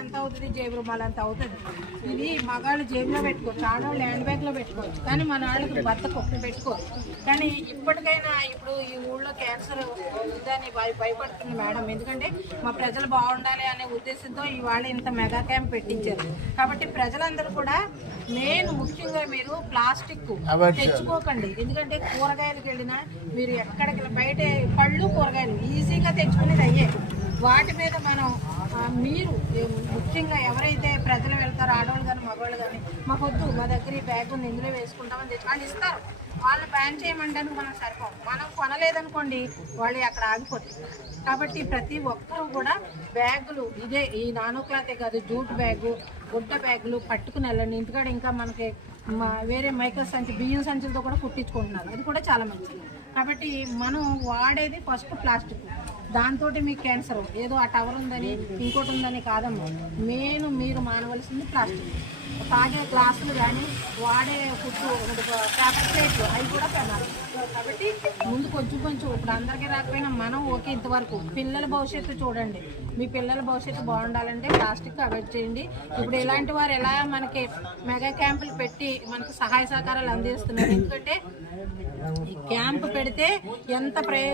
ఎంత అవుతుంది, జేబు రుమాలు అంత అవుతుంది. ఇది మగాళ్ళు జేబులో పెట్టుకోవచ్చు, ఆడవాళ్ళు హ్యాండ్ బ్యాగ్లో పెట్టుకోవచ్చు, కానీ మన వాళ్ళకి బద్దకు పెట్టుకోవచ్చు. కానీ ఇప్పటికైనా ఇప్పుడు ఈ ఊళ్ళో క్యాన్సర్ ఉందని భయపడుతుంది మేడం. ఎందుకంటే మా ప్రజలు బాగుండాలి అనే ఉద్దేశంతో ఇవాళ ఇంత మెగా క్యాంప్ పెట్టించారు. కాబట్టి ప్రజలందరూ కూడా ముఖ్యంగా మీరు ప్లాస్టిక్ తెచ్చుకోకండి. ఎందుకంటే కూరగాయలకు వెళ్ళినా మీరు ఎక్కడికి బయట పళ్ళు కూరగాయలు ఈజీగా తెచ్చుకునేది అయ్యే. వాటి మీద మనం మీరు ముఖ్యంగా ఎవరైతే ప్రజలు వెళ్తారో ఆడవాళ్ళు కానీ మగవాళ్ళు కానీ మాకొద్దు, మా దగ్గర ఈ బ్యాగ్ ఉంది ఇందులో వేసుకుంటామని తెచ్చి వాళ్ళు ఇస్తారు. వాళ్ళు బ్యాన్ చేయమంటానికి మనం సరిపోం. మనం కొనలేదనుకోండి వాళ్ళు అక్కడ ఆగిపోతాయి. కాబట్టి ప్రతి ఒక్కరూ కూడా బ్యాగులు ఇదే ఈ నానో క్లాతే కాదు, జూట్ బ్యాగు, గుడ్డ బ్యాగులు పట్టుకుని వెళ్ళండి. ఇంటికాడ ఇంకా మనకి వేరే మైక్రో సంచి, బియ్యం సంచులతో కూడా కుట్టించుకుంటున్నారు, అది కూడా చాలా మంచిది. కాబట్టి మనం వాడేది ఫస్ట్ ప్లాస్టిక్. దాంతో మీకు క్యాన్సర్ ఏదో ఆ టవర్ ఉందని ఇంకోటి ఉందని కాదమ్మా. మీరు మానవలసింది ప్లాస్టిక్. తాగే గ్లాసులు కానీ వాడే పేపర్ ప్లేట్లు అవి కూడా పెనాలి. కాబట్టి ముందు కొంచెం ఇప్పుడు అందరికీ రాకపోయినా మనం ఓకే ఇంతవరకు. పిల్లల భవిష్యత్తు చూడండి, మీ పిల్లల భవిష్యత్తు బాగుండాలంటే ప్లాస్టిక్ అవాయిడ్ చేయండి. ఇప్పుడు ఇలాంటి వారు ఎలా మనకి మెగా క్యాంపులు పెట్టి మనకు సహాయ సహకారాలు అందిస్తున్నారు. ఎందుకంటే ఈ క్యాంపు పెడితే ఎంత ప్రయోజనం